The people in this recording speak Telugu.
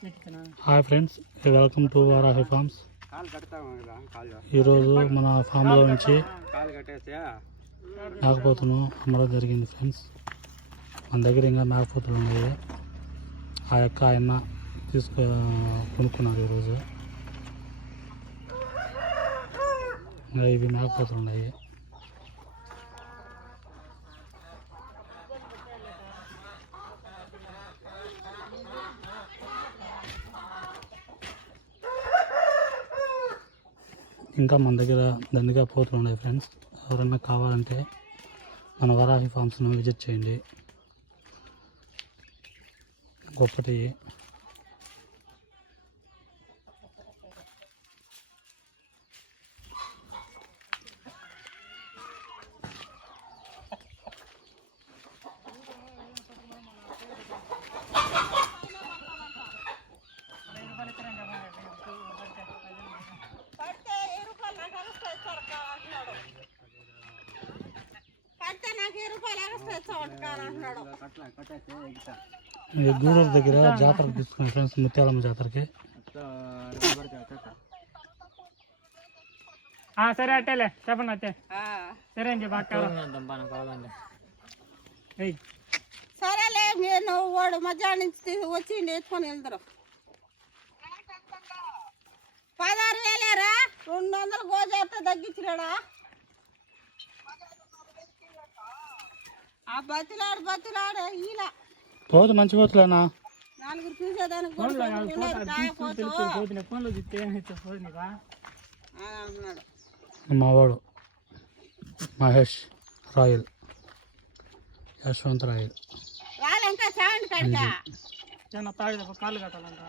Hi friends, welcome to Varahi farms. ఈరోజు మన ఫామ్లో నుంచి మేకపోతును అమ్మడం జరిగింది ఫ్రెండ్స్. మన దగ్గర ఇంకా మేకపోతులు ఉన్నాయి. ఆ యొక్క ఆయన కొనుక్కున్నారు ఈరోజు. ఇంకా ఇవి మేకపోతులు ఉన్నాయి. ఇంకా మన దగ్గర దండిగా పోతులు ఉన్నాయి ఫ్రెండ్స్. ఎవరన్నా కావాలంటే మన వారాహి ఫార్మ్స్ను విజిట్ చేయండి. గొప్పటి గూడూరు దగ్గర జాతరకు తీసుకున్నాను ఫ్రెండ్స్, ముత్యాలమ్మ జాతరకి. సరే అట్టేలే చెప్పండి. అట్టే సరే అని చెప్పి సరేలే, నేను వాడు మధ్యాహ్నం నుంచి వచ్చి నేర్చుకొని వెళ్తారు. 16,000రా, 200 గోజాత తగ్గించినాడా? ఆ బతిలాడు ఇలా పోతు మంచి పోతులేనా? 4 చూసేదానికి అన్నాడు మావాడు మహేష్ రాయల్, యశ్వంత్ రాయల్. ఇంకా 7 కడిగా కాళ్ళు కట్టాలంట.